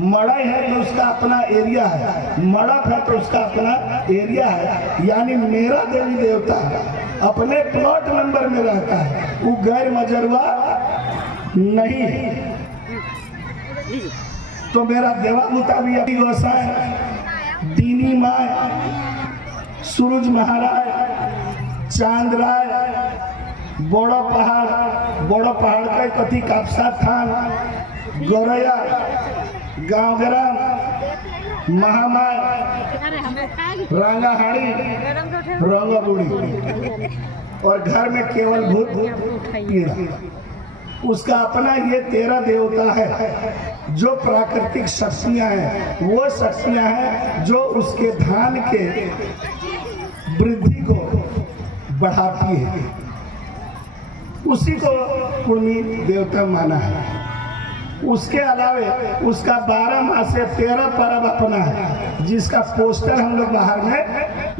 मड़ई है तो उसका अपना एरिया है, मड़क है तो उसका अपना एरिया है। यानी मेरा देवी देवता अपने प्लॉट नंबर में रहता है, वो गैर मजरवा नहीं है। तो मेरा देवा मुताबिक गोसाई, दीनी माय, सूरज महाराज, चांद राय, बड़ो पहाड़ का कथी कापसा थान, गोरैया, गाँवगराम, महामाय, रंगाहाड़ी, रंगबुड़ी और घर में केवल भूत पीड़ा। उसका अपना ये 13 देवता है जो प्राकृतिक शक्तियां हैं, वो शक्तियां हैं जो उसके धान के वृद्धि को बढ़ाती है। उसी को कुर्मी देवता माना है। उसके अलावे उसका 12 माह से 13 पर्व अपना है, जिसका पोस्टर हम लोग बाहर में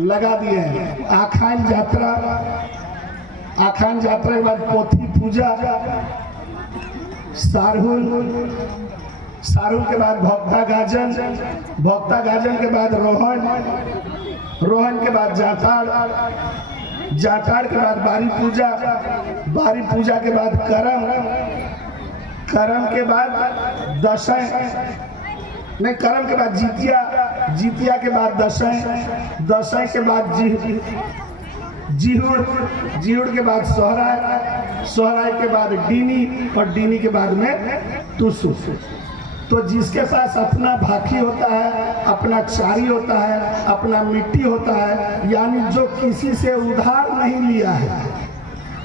लगा दिए हैं। आखान यात्रा के बाद पोथी पूजा, सारहुल के बाद भक्ता गाजन के बाद रोहन के बाद जाताड़ के बाद बारी पूजा के बाद करम के बाद करम के बाद जीतिया के बाद दशैं के बाद जीहुड़ के बाद सोहराय के बाद डीनी और डीनी के बाद में तुसु। तो जिसके पास अपना भाखी होता है, अपना चारी होता है, अपना मिट्टी होता है, यानी जो किसी से उधार नहीं लिया है,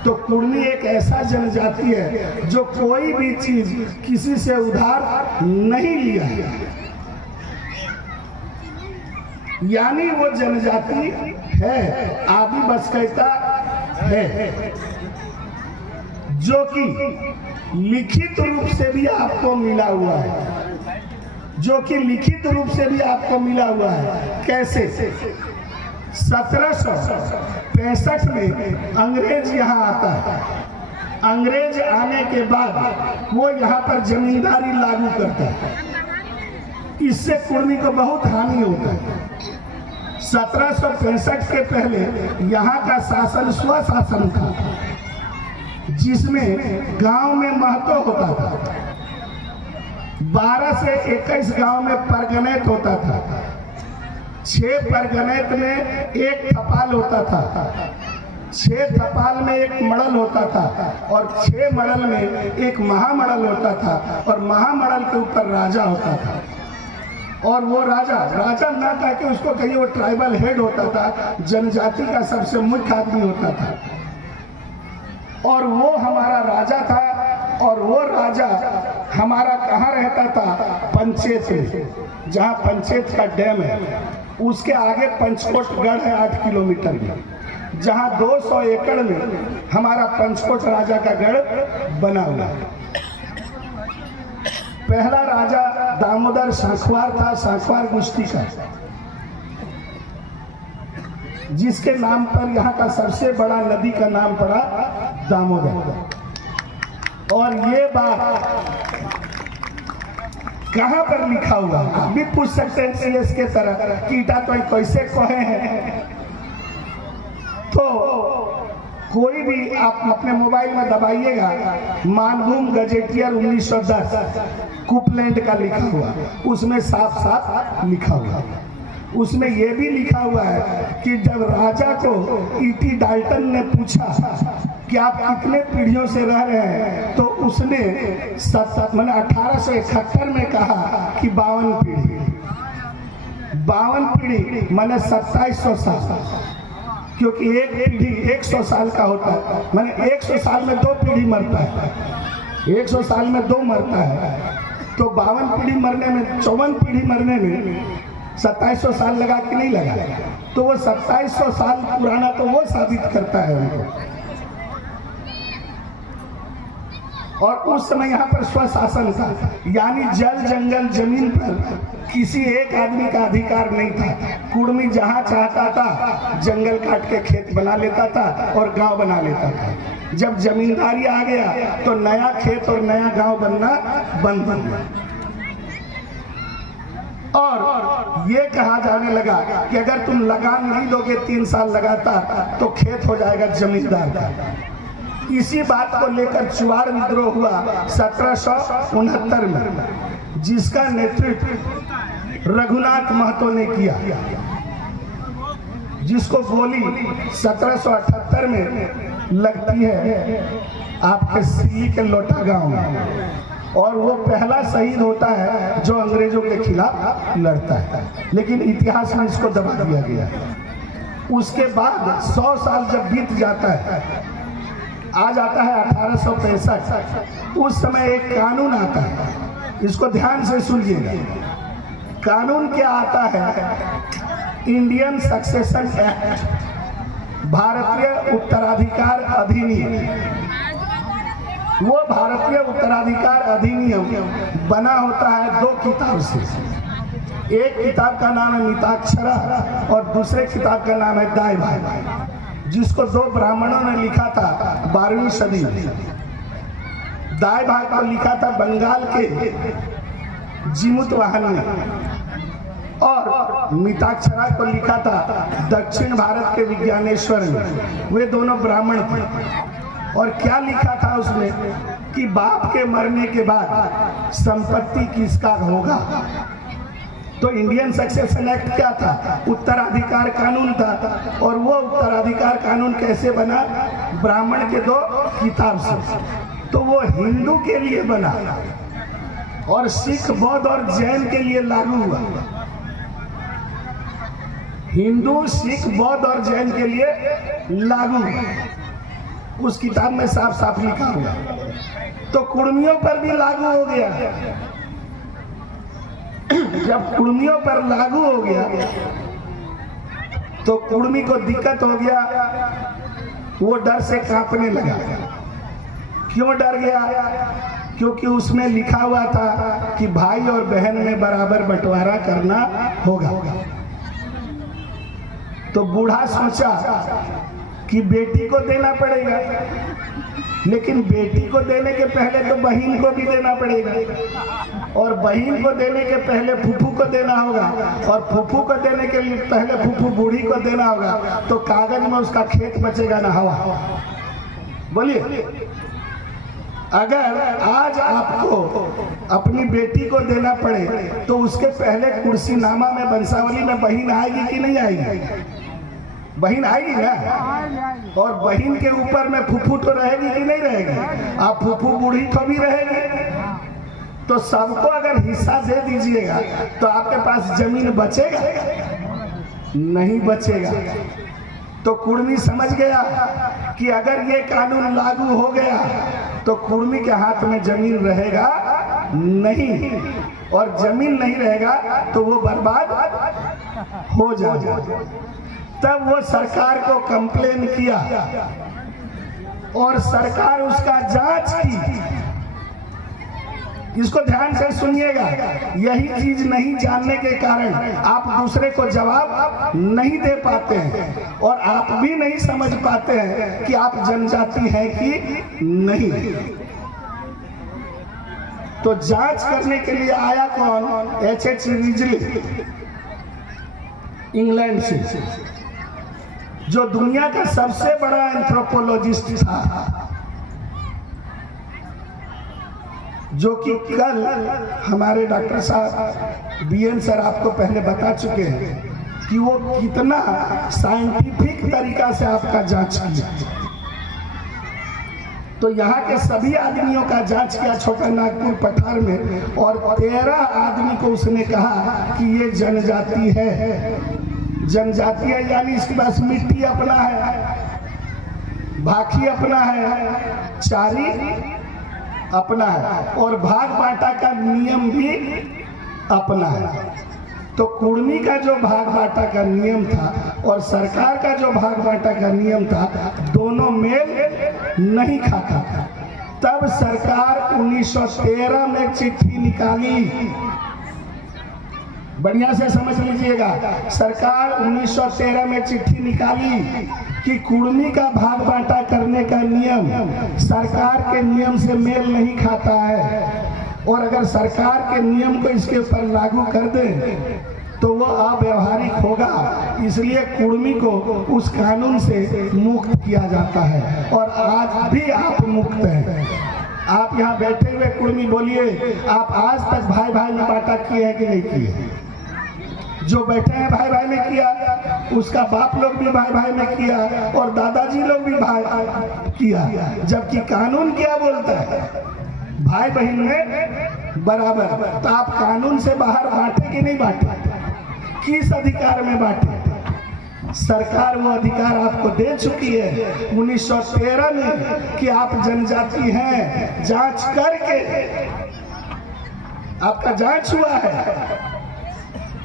तो कुर्मी एक ऐसा जनजाति है जो कोई भी चीज किसी से उधार नहीं लिया है। यानी वो जनजाति है, आदि बसकैता है, जो कि लिखित रूप से भी आपको मिला हुआ है, कैसे? 1765 में अंग्रेज यहाँ आता है। अंग्रेज आने के बाद वो यहाँ पर जमींदारी लागू करता है। इससे कुर्मी को बहुत हानि होता है। 1765 के पहले यहाँ का शासन स्वशासन था, जिसमें गांव में महतो होता था। 12 से 21 गांव में परगनेत होता था। 6 परगनेत में एक थपाल होता था, 6 थपाल में एक मड़ल होता था, और 6 मड़ल में एक महामड़ल होता था, और महामड़ल के ऊपर राजा होता था। और वो राजा ना कह के उसको कहिए, वो ट्राइबल हेड होता था, जनजाति का सबसे मुख्य आदमी होता था। और वो हमारा राजा था, और वो राजा हमारा कहाँ रहता था? पंचेत में, जहाँ पंचेत का डैम है, उसके आगे पंचकोट गढ़ है 8 किलोमीटर में, जहाँ 200 एकड़ में हमारा पंचकोट राजा का गढ़ बना हुआ है। पहला राजा दामोदर सांखवार था, सांखवार गुस्ती का, जिसके नाम पर यहाँ का सबसे बड़ा नदी का नाम पड़ा दामोदर। और ये बात कहाँ पर लिखा हुआ? आप भी पूछ सकते हैं सीएस के तरह कि इटा तो कैसे कहे हैं। तो कोई भी आप अपने मोबाइल में दबाइएगा, मानभूम गजेटियर 1910 कुपलैंड का लिखा हुआ, उसमें साफ साफ लिखा हुआ। उसमें यह भी लिखा हुआ है कि जब राजा को ईटी डाल्टन ने पूछा कि आप कितने पीढ़ियों से रह रहे हैं, तो उसने 1871 में कहा कि 52 पीढ़ी। 52 पीढ़ी माने 2700 साल, क्योंकि एक पीढ़ी 100 साल का होता है। माने 100 साल में 2 पीढ़ी मरता है, 100 साल में 2 मरता है। तो 52 पीढ़ी मरने में, 54 पीढ़ी मरने में 2700 साल लगा कि नहीं लगा? तो वो 2700 साल पुराना तो वो साबित करता है उनको। और उस समय यहाँ पर स्वशासन था, यानी जल जंगल जमीन पर किसी एक आदमी का अधिकार नहीं था। कुर्मी जहाँ चाहता था जंगल काट के खेत बना लेता था और गांव बना लेता था। जब जमींदारी आ गया तो नया खेत और नया गांव बनना बंद हो गया। और ये कहा जाने लगा कि अगर तुम लगान नहीं दोगे 3 साल लगातार तो खेत हो जाएगा जमींदार का। इसी बात को लेकर चुआड़ विद्रोह हुआ 1769 में, जिसका नेतृत्व रघुनाथ महतो ने किया, जिसको गोली 1778 में लगती है आपके सिल्ली के लोटा गांव में, और वो पहला शहीद होता है जो अंग्रेजों के खिलाफ लड़ता है, लेकिन इतिहास में इसको दबा दिया गया। उसके बाद 100 साल जब बीत जाता है, आ जाता है 1865, उस समय एक कानून आता है, इसको ध्यान से सुनिएगा। कानून क्या आता है? इंडियन सक्सेशन एक्ट, भारतीय उत्तराधिकार अधिनियम। वो भारतीय उत्तराधिकार अधिनियम बना होता है 2 किताब से। एक किताब का नाम है मिताक्षरा और दूसरे किताब का नाम है दाई भाई, जिसको 2 ब्राह्मणों ने लिखा था 12वीं सदी में। दाई भाई को लिखा था बंगाल के जिमुतवाहन ने, और मिताक्षरा को लिखा था दक्षिण भारत के विज्ञानेश्वर में। वे दोनों ब्राह्मण थे। और क्या लिखा था उसमें कि बाप के मरने के बाद संपत्ति किसका होगा। तो इंडियन सक्सेशन एक्ट क्या था? उत्तराधिकार कानून था। और वो उत्तराधिकार कानून कैसे बना? ब्राह्मण के 2 किताब से। तो वो हिंदू के लिए बना और सिख, बौद्ध और जैन के लिए लागू हुआ। हिंदू, सिख, बौद्ध और जैन के लिए लागू हुआ। उस किताब में साफ साफ लिखा हुआ। तो कुर्मियों पर भी लागू हो गया। जब कुर्मियों पर लागू हो गया तो कुर्मी को दिक्कत हो गया, वो डर से कांपने लगा। क्यों डर गया? क्योंकि उसमें लिखा हुआ था कि भाई और बहन में बराबर बंटवारा करना होगा। तो बूढ़ा सोचा कि बेटी को देना पड़ेगा, लेकिन बेटी को देने के पहले तो बहन को भी देना पड़ेगा, और बहन को देने के पहले फूफू को देना होगा, और फूफू को देने के लिए पहले फूफू बूढ़ी को देना होगा। तो कागज में उसका खेत बचेगा ना हवा। बोलिए, अगर आज आपको अपनी बेटी को देना पड़े तो उसके पहले कुर्सीनामा में वंशावली में बहन आएगी कि नहीं आएगी? बहन आएगी ना। और बहन के ऊपर में फूफू तो रहेगी कि नहीं रहेगी? आप फूफू बूढ़ी तो भी रहेगी। तो सबको अगर हिस्सा दे दीजिएगा तो आपके पास जमीन बचेगा? नहीं बचेगा। तो कुर्मी समझ गया कि अगर ये कानून लागू हो गया तो कुर्मी के हाथ में जमीन रहेगा नहीं, और जमीन नहीं रहेगा तो वो बर्बाद हो जाएगा। तब वो सरकार को कंप्लेन किया और सरकार उसका जांच की। इसको ध्यान से सुनिएगा। यही चीज नहीं जानने के कारण आप दूसरे को जवाब नहीं दे पाते हैं, और आप भी नहीं समझ पाते हैं कि आप जनजाति हैं कि नहीं। तो जांच करने के लिए आया कौन? H.H. रिजली, इंग्लैंड से, जो दुनिया का सबसे बड़ा एंथ्रोपोलॉजिस्ट था, जो कि कल हमारे डॉक्टर साहब BN सर आपको पहले बता चुके हैं कि वो कितना साइंटिफिक तरीका से आपका जांच किया। तो यहाँ के सभी आदमियों का जांच किया छोटा नागपुर पठार में, और 13 आदमी को उसने कहा कि ये जनजाति है। जनजाति है यानी इसके पास मिट्टी अपना है, भाखी अपना है, चारी अपना है, और भाग बांटा का नियम भी अपना है। तो कुर्मी का जो भाग बांटा का नियम था और सरकार का जो भाग बांटा का नियम था, दोनों मेल नहीं खाता था। तब सरकार 1913 में चिट्ठी निकाली। बढ़िया से समझ लीजिएगा, सरकार 1913 में चिट्ठी निकाली कि कुर्मी का भाग बांटा करने का नियम सरकार के नियम से मेल नहीं खाता है। और अगर सरकार के नियम को इसके ऊपर लागू कर दें तो वो अव्यवहारिक होगा। इसलिए कुर्मी को उस कानून से मुक्त किया जाता है और आज भी आप मुक्त हैं। आप यहाँ बैठे हुए कुर्मी बोलिए, आप आज तक भाई भाई में बांटा किए हैं कि नहीं किए? जो बैठे हैं भाई भाई में किया, उसका बाप लोग भी भाई भाई में किया और दादाजी लोग भी भाई किया। जबकि कानून क्या बोलता है? भाई बहन में बराबर। तो आप कानून से बाहर बांटे कि नहीं बांटे? किस अधिकार में बांटे? सरकार वो अधिकार आपको दे चुकी है 1913 में कि आप जनजाति हैं। जांच करके आपका जांच हुआ है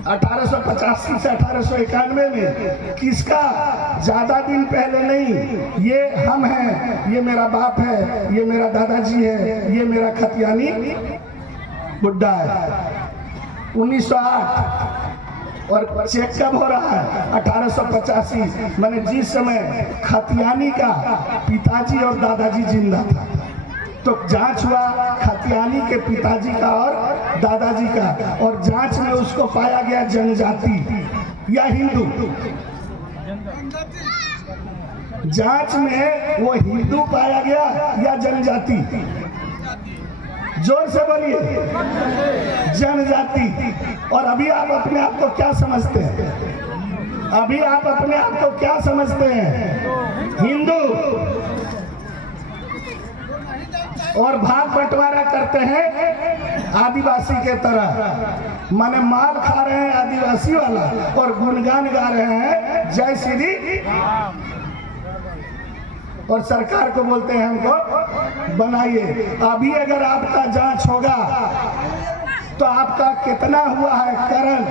1885 से 1891 में। किसका? ज्यादा दिन पहले नहीं। ये हम हैं, ये मेरा बाप है, ये मेरा दादाजी है, ये मेरा खतियानी बुड्ढा है। 1908 और चेक कब हो रहा है? 1885। मैंने जिस समय खतियानी का पिताजी और दादाजी जिंदा था तो जांच हुआ खतियानी के पिताजी का और दादाजी का, और जांच में उसको पाया गया जनजाति या हिंदू। जांच में वो हिंदू पाया गया या जनजाति? जोर से बोलिए। जनजाति। और अभी आप अपने आप को क्या समझते हैं? अभी आप अपने आप को क्या समझते हैं? हिंदू। और भाग बंटवारा करते हैं आदिवासी के तरह। माने माल खा रहे हैं आदिवासी वाला और गुणगान गा रहे हैं जय श्री। और सरकार को बोलते हैं हमको बनाइए। अभी अगर आपका जांच होगा तो आपका कितना हुआ है करण,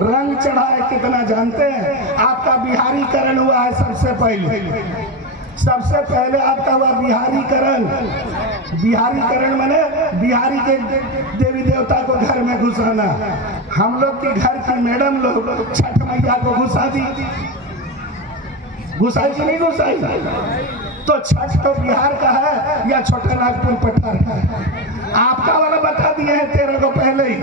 रंग चढ़ा है कितना जानते हैं? आपका बिहारीकरण हुआ है सबसे पहले आपका हुआ बिहारीकरण। बिहारीकरण माने बिहारी के देवी देवता को घर में घुसाना। हम लोग के घर की मैडम लोग छठ मैया को घुसा दी। घुसाई कि नहीं घुसाई? तो छठ तो बिहार का है या छोटा नागपुर पठार का है? आपका वाला बता दिए हैं 13 को पहले ही।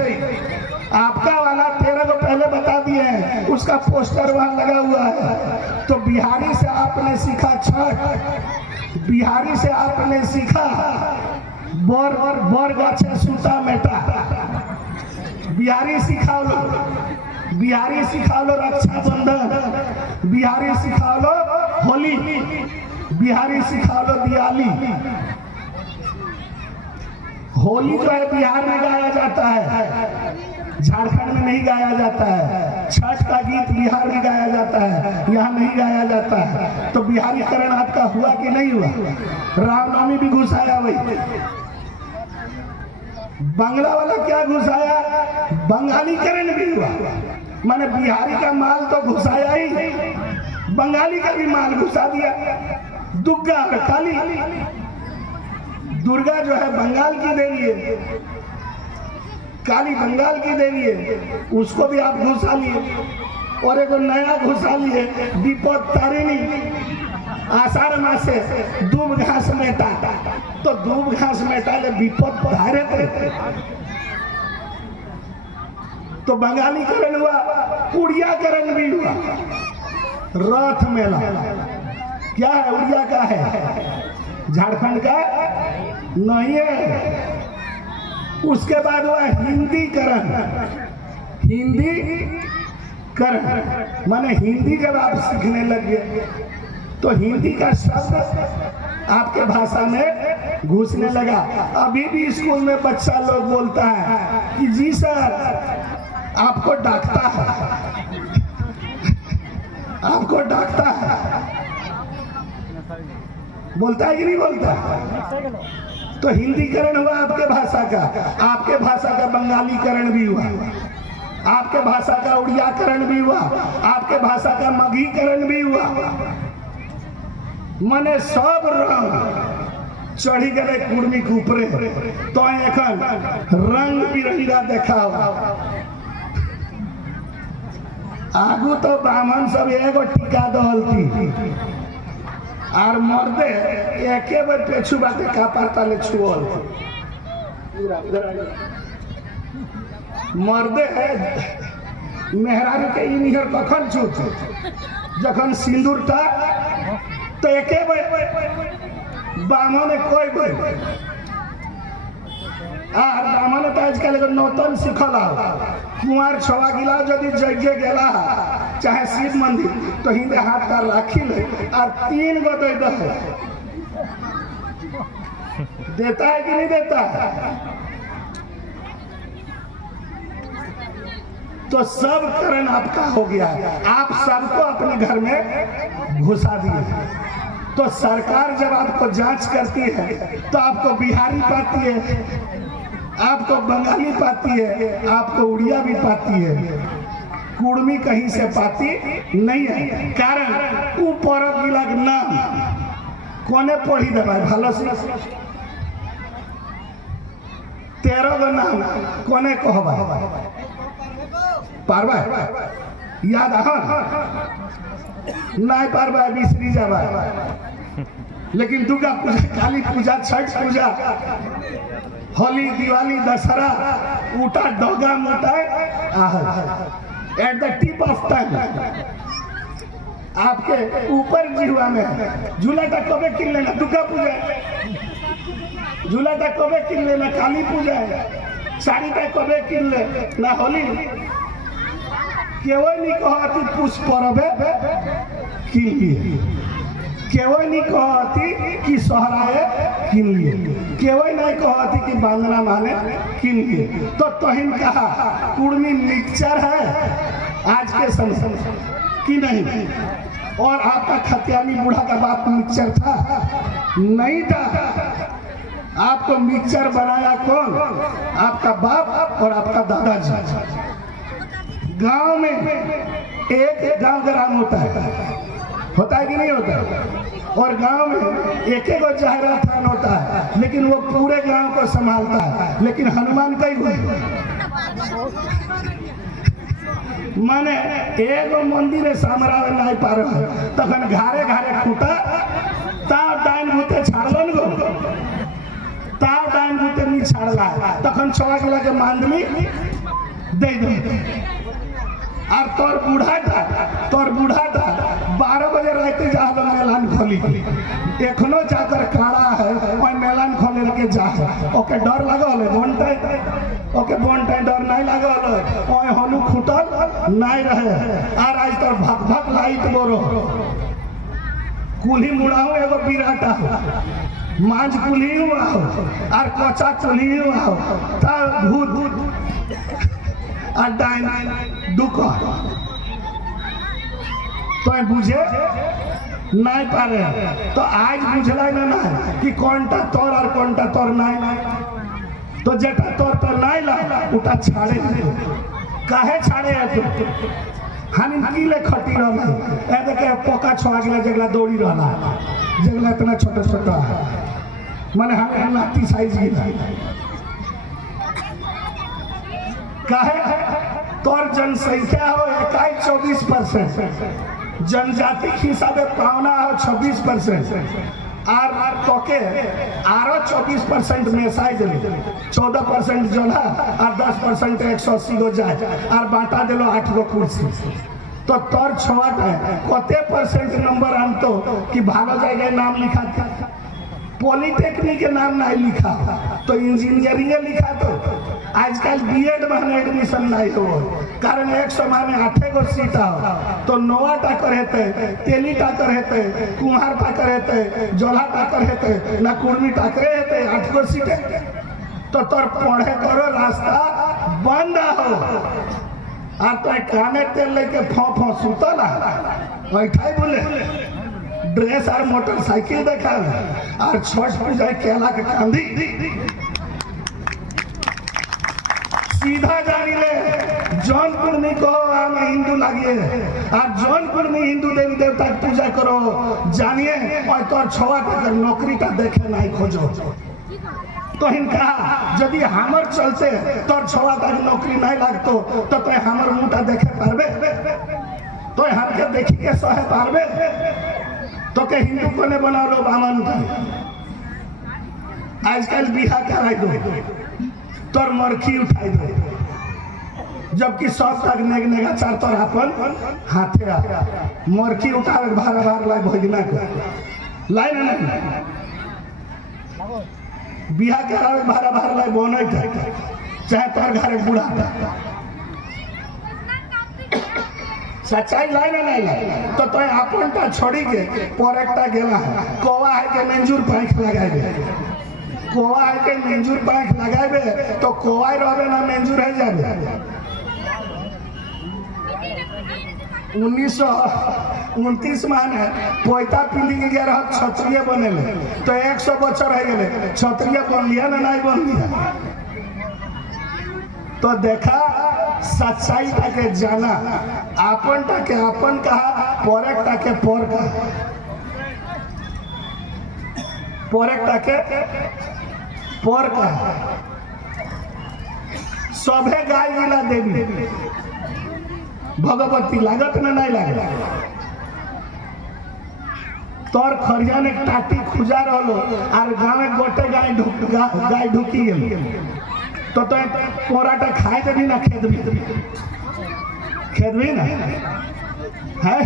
आपका वाला 13 को पहले बता दिए हैं, उसका पोस्टर वहां लगा हुआ है। तो बिहारी से आपने सीखा छठ, बिहारी से आपने सीखा बोर गाछे सूता मेटा। बिहारी सिखा लो, बिहारी सिखा लो रक्षाबंधन, बिहारी सिखा लो होली, बिहारी सिखा लो दिवाली। होली जो है बिहार में गाया जाता है, झारखंड में नहीं गाया जाता है। छठ का गीत बिहार में गाया जाता है, यहाँ नहीं गाया जाता है। तो बिहारीकरण आपका हुआ कि नहीं हुआ? रामनवमी भी घुसाया वही। बांग्ला वाला क्या घुसाया? बंगालीकरण भी हुआ। माने बिहारी का माल तो घुसाया ही, बंगाली का भी माल घुसा दिया। दुर्गा काली, दुर्गा जो है बंगाल की देवी है, काली बंगाल की देवी है, उसको भी आप घुसा लिए। और एक नया घुसा लिए विपद तारिणी, आषाढ़ मास से दूब घास मेटा। तो दूब घास मेटा ले विपद धारे थे। तो बंगालीकरण हुआ, उड़ियाकरण भी हुआ। रथ मेला क्या है? उड़िया का है, झारखंड का नहीं है। उसके बाद हुआ हिंदीकरण। हिंदीकरण माने हिंदी जब आप सीखने लगे तो हिंदी का शब्द आपके भाषा में घुसने लगा। अभी भी स्कूल में बच्चा लोग बोलता है कि जी सर आपको डांटता है, आपको डांटता है। बोलता है कि नहीं बोलता? तो हिंदीकरण हुआ आपके भाषा का, आपके भाषा का बंगालीकरण भी हुआ, आपके भाषा का उड़ियाकरण भी हुआ, आपके भाषा का मगहीकरण भी हुआ। मने सब रंग चढ़ी गए कुर्मी के ऊपरे। तो एखन रंग बिरंगा देखा आगू तो ब्राह्मण सब एगो टीका दहलती और मर्दे एके बार पेछू बाटे का पारता ले छुअल। मर्दे है मेहरारू के इनिहर कखन छूट जखन सिंदूर था तो एके बामन कोई আর বামনে তো আজকাল নতুন শিখলা কুমার ছवा गिला যদি যজ্ঞে গেলা चाहे शिव मंदिर तो हिंदे हाथ का राखी ले और 3 गो दे दे देता है कि नहीं देता है? तो सब करण आपका हो गया, आप सबको अपने घर में घुसा दिए। तो सरकार जब आपको जांच करती है तो आपको बिहारी पाती है, आपको बंगाली पाती है, आपको उड़िया भी पाती है, कुर्मी कहीं से पाती नहीं है। कारण वो परब गिला के नाम कोने पढ़ी देवा भालो से 13 गो नाम कोने कहबा पारबा याद नहीं पारबा बिसरी जाबा। लेकिन दुर्गा पूजा, काली पूजा, छठ पूजा, होली, दिवाली, दशहरा उठा डोगा मोटा at the tip of tongue आपके ऊपर जिहुआ में झूलाटा कबे किन लेना दुर्गा पूजा, झूलाटा कबे किन लेना काली पूजा, साड़ीटा कबे किन ले ना होली केवल नहीं कहती पुष्प परबे किन लिए, केवल नहीं कहती कि सहराए किन लिए, केवल नहीं कहती कि बांधना माने किन लिए। तो तोहिन कहा कुर्मी मिक्सचर है आज के समय कि नहीं? और आपका खतियानी बूढ़ा का बाप मिक्सचर था नहीं था? आपको मिक्सचर बनाया कौन? आपका बाप और आपका दादाजी। गांव में एक गांव ग्राम होता है कि नहीं होता है? और गांव में एक गो जहरा थान होता है, लेकिन वो पूरे गांव को संभालता है। लेकिन हनुमान कई हुए माने एगो मंदिर सामरावे नहीं पा रहे तखन घारे घारे खूटा ताव डाइन भूते छाड़लन गो ताव डाइन भूते नहीं छाड़ला तखन छवा के लगे मांदली दे दे। और तोर बूढ़ा था 12 बजे रहते जा मेलान खोली एखनो जाकर खड़ा है और मेलान खोले के जा ओके डर लगल ओके बोनटाई डर नहीं लगल ओए हनु खुटल नहीं रहे। और आज तोर भक भक लाइट बोरो कुली मुड़ाऊ एगो बिराटा मांझ कुली आओ और कच्चा कुली आओ तब भूत डाइन दुका तो बुझे नहीं पारे। तो आज बुझला ना कि कौनटा तोर और कौनटा तोर नहीं, तो जेटा तोर तो नहीं ला उटा छाड़े काहे छाड़े है तू हम किले खटी रहला ए देखे पोका छोड़ा गेला जगला दौड़ी रहला जगला इतना छोटा छोटा माने हम लाठी साइज गिला काहे तोर जनसंख्या हो 21-24%, जनजाति के हिसाब से पावना हो 26% और तोके आरो 24% में साइज 14% जोला और 10% 180 गो जाए और बांटा दिलो 8 गो कुर्सी। तो तोर छोट है कते परसेंट नंबर हम तो कि भागो जाएगा नाम लिखा था पॉलिटेक्निक के नाम नहीं लिखा तो इंजीनियरिंग लिखा। तो आजकल बीएड में एडमिशन नहीं हो कारण 100 में 8 गो सीट हो तो 9 टाकर हेते, तेली टाकर हेते, कुम्हार टाकर हेते, जोला टाकर हेते ना कुर्मी टाकरे हेते 8 गो सीट तो तोर पढ़े करो रास्ता बंद हो। और तो काने तेल लेके फो सुतल बैठा बोले ड्रेस और मोटरसाइकिल देखा और छठ पूजा केला के कांदी सीधा जानी ले जौनपुर में कहो हम हिंदू लागिए और जौनपुर में हिंदू देवी देवता की पूजा करो जानिए और तोर छवा टकर नौकरी का देखे नहीं खोजो। तो इनका यदि हमर चलते तोर छवा तक नौकरी नहीं लगतो तो हमर मुँह देखे पारबे तो हमके देखी के सहे पारबे तो के हिंदू को ने बना लो बामन आजकल बिहा कराई दो तोर मरखी उठाई दे, जबकि सब तक नेग नेगा चार तोर अपन हाथे आ मरखी उठावे भार भार लाई भोजना के लाई ना नहीं बिहा के हरावे भार भार लाई बोने के चाहे तोर घर बूढ़ा सच्चाई लाई ना नहीं तो तो अपन ता छोड़ी के पर एकटा गेला कोवा है के मंजूर पाइख लगाबे, कोवा है के मंजूर पाइख लगाबे तो कोवाई रहबे ना मंजूर है जाबे। 1929 में पोइता पिंडी के गया क्षत्रिय बनेले तो 100 बच्चा रह गए क्षत्रिय बन लिया ना नहीं बन लिया। तो देखा सच्चाई ताके जाना, आपन ताके आपन कहा, पोरेक ताके पोर कहा, पोरेक ताके पोर कहा। सभे गाय गिला देवी भगवती लागत ना नहीं लागत तोर खरिया ने टाटी खुजा रहलो और गाँव में गोटे गाय ढुकी गई तो पोराटा खाए देवी ना खेद भी ना है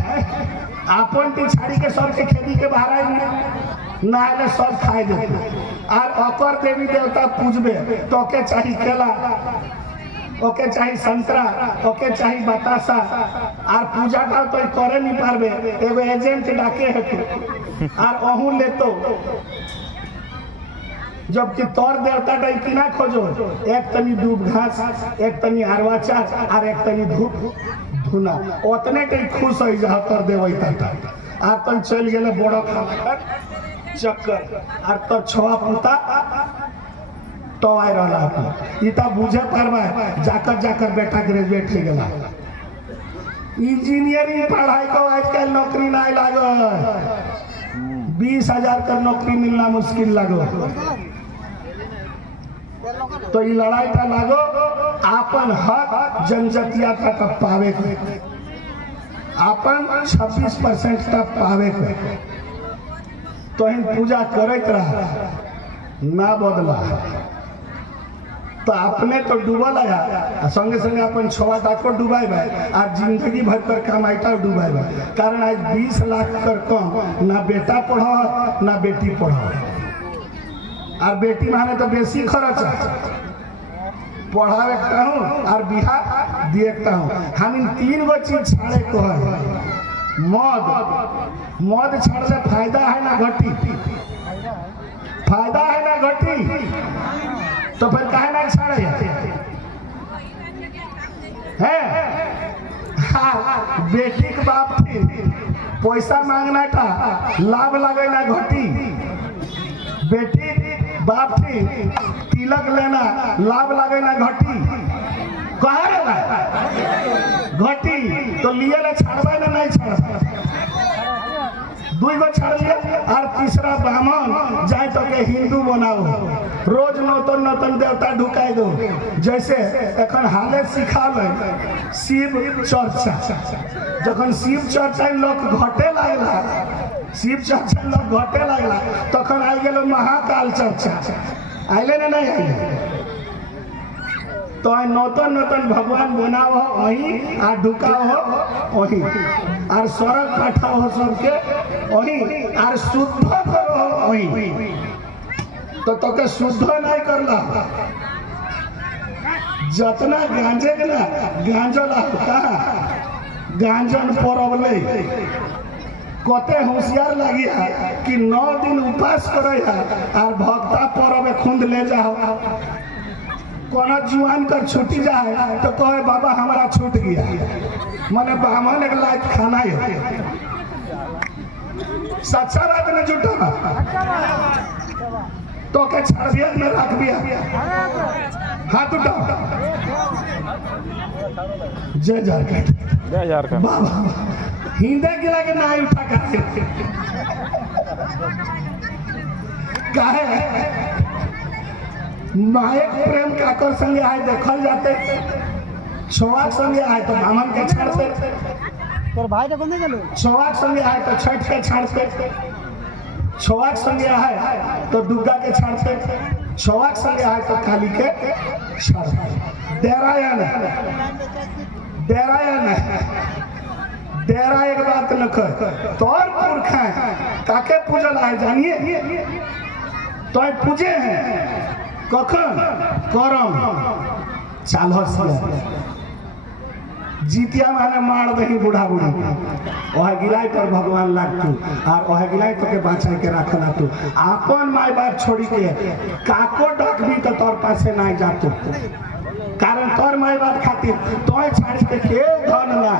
आपन टी छाड़ी के सबके खेती के बाहर आई ना सब खाए देते और अकर देवी देवता पूजबे तो के चाहिए केला, ओके चाहिए संतरा, ओके चाहिए बतासा और पूजा का तो करे नहीं पारबे एगो एजेंट डाके है और अहू ले तो जबकि तोर देवता की ना खोजो एक तनी दूब घास, एक तनी अरवा चार और एक तनी धूप धुना उतने टे खुश हो जा तोर देवता आ तो चल गए बड़ो खाकर चक्कर और तो छवा पुता तो आए रहा इता बुझे पारबा जाकर जाकर बेटा ग्रेजुएट हो गया इंजीनियरिंग पढ़ाई को आजकल नौकरी ना लागो 20,000 का नौकरी मिलना मुश्किल लगो तो ये लड़ाई का लागो आपन हक जनजातीय तक पावे आपन 26% तक पावे तो इन पूजा करत रहा ना बदला तो अपने तो डूबल आया संगे संगे अपन छवा को डूबाए और जिंदगी भर कर कमाईटा डूबाए कारण आज 20 लाख कर कम ना बेटा पढ़ो ना बेटी पढ़ो और बेटी माने तो बेसी खर्च पढ़ावे हूँ और बिहार देखता हूँ हम इन 3 गो चीज छाड़े को है मद छाड़ने फायदा है ना घटी, फायदा है ना घटी तो फिर काहे ना छाड़े है हाँ, बेटी के बाप थी पैसा मांगना था लाभ लगे ना घटी, बेटी बाप थी तिलक लेना लाभ लगे ना घटी कहा घटी तो लिए ना छाड़वा ना नहीं छाड़ 2 गो छाड़ लिया और तीसरा ब्राह्मण जाए तो के हिंदू बनाओ रोज नूतन नूतन देवता ढुकाई दो जैसे एखन हाले सिखा ले शिव चर्चा जखन शिव चर्चा लोग घटे लगला शिव चर्चा लोग घटे लगला तखन आई गेल महाकाल चर्चा आइले ना नहीं आइले तो नूतन नूतन भगवान बनाओ वही आ ढुकाओ वही और स्वर्ग पाठाओ सबके वही और शुद्ध करो वही तो के शुद्ध नहीं करला जतना गांजे के ना गांजला कहा गांजन परबले कते होशियार लगी है कि 9 दिन उपास करे है और भक्ता परबे खुंद ले जाओ कोना जुआन कर छुट्टी जाए तो कहे बाबा हमारा छूट गया मैंने ब्राह्मण एक लायक खाना है सच्चा बात न झूठा बात तो के छाड़िया में रख दिया हाथ उठा जय झारखंड बाबा हिंदे गिला के ना उठा काहे नायक प्रेम काकर संगे आए देखल जाते छवाक संगे आए तो ब्राह्मण के छाड़ते तोर भाई तो बंदे चलो छवाक संगे आए तो छठ के छाड़ते छवाक संगे आए तो दुर्गा के छाड़ते छवाक संगे आए तो खाली के छड़ डेराया न डेरा एक बात न कर तोर पुरखा काके पूजल आए जानिए तो पूजे हैं कखन करम चाल जीतिया माने मार दही बूढ़ा बूढ़ी वह गिराई पर भगवान लागतू और वह गिराई तो के बचा के रखला तू अपन माय बाप छोड़ी के काको डक भी तो तोर पासे ना जातू कारण तोर माय बाप खातिर तोय छाड़ के धन ना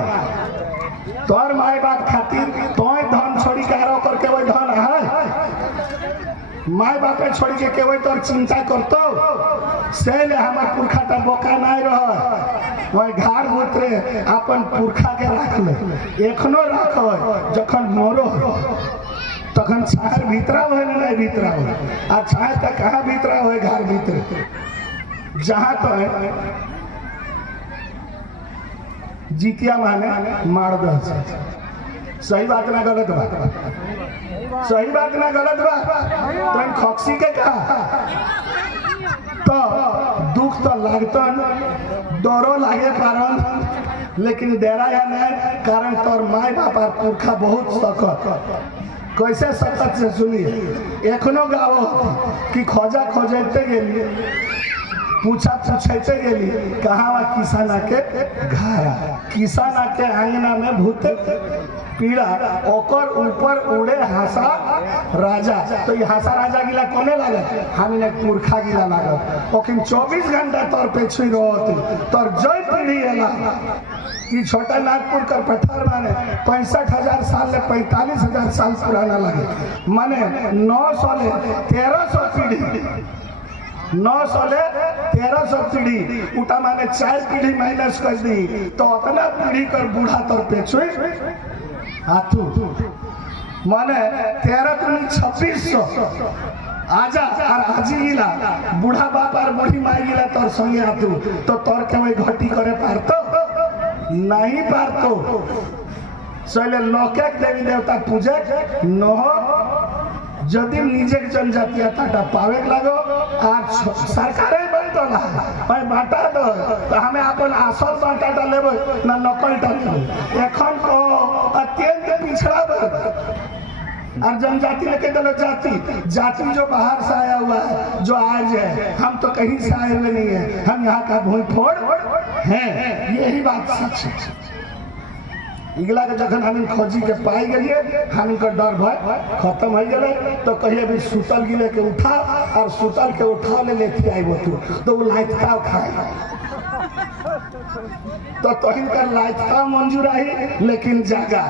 तोर माय बाप खातिर तोय धन छोड़ी के आरो करके वही धन है माय बापे छोड़ी के वही तोर चिंता करतो से ले हमार पुरखा बोका नहीं रह वही घर उतरे अपन पुरखा के रख ले एखनो रख जखन मोरो तखन छार भीतरा हो नहीं भीतरा हो आ छार तक कहाँ भीतरा हो घर भीतर जहाँ तो है जीतिया माने मार दो सही बात ना गलत बात सही बात ना गलत बात तो खक्सी के कहा तो दुख तो लागतन डरो लागे पारन लेकिन डेरा या नहीं कारण तोर माय बाप और पुरखा बहुत सखत कैसे सखत से सुनिए एखनो गावो कि खोजा खोजते गेली पूछते गेली कहाँ किसाना के घारा किसाना के आंगना में भूत पीड़ा ओकर ऊपर उड़े हासा राजा तो ये हासा राजा गिला कोने लगे हमने पुरखा गिला लागत ओकिन 24 घंटा तोर पे छुई रहती तोर जय पीढ़ी एला कि छोटा नागपुर का पठार माने 65,000 साल ले 45,000 साल पुराना लगे माने 900 ले 1300 पीढ़ी 900 ले 1300 पीढ़ी उठा माने 4 पीढ़ी माइनस कर दी तो अपना पीढ़ी कर बूढ़ा तोर पे छुई हाथू माने 13×2600 आजा और आजी गिला बूढ़ा बाप और बूढ़ी माई गिला तोर संगे हाथू तो तोर के वही घटी करे पारतो नहीं पारतो सैले लोके देवी देवता पूजे न जदि निजे जनजातीय टाटा पावे लगो और सरकारे बांटला भाई बांटा दो तो हमें अपन असल बांटाटा लेबो ना नकलटा लेबो एखन को अत्यंत पिछड़ा वर्ग और जनजाति लेके दलो जाति जो बाहर से आया हुआ है जो आज है हम तो कहीं से आए हुए नहीं है हम यहाँ का भूमि फोड़ हैं यही बात सच है इगला के जखन हम खोजी के पाई गलिए हम इनका डर भय खत्म हो गए तो कहिए भी सुतल गिले के उठा और सुतल के उठा ले लेती आई वो तो वो लाइटता खाए तो इनका लाइटता मंजूर आई लेकिन जागा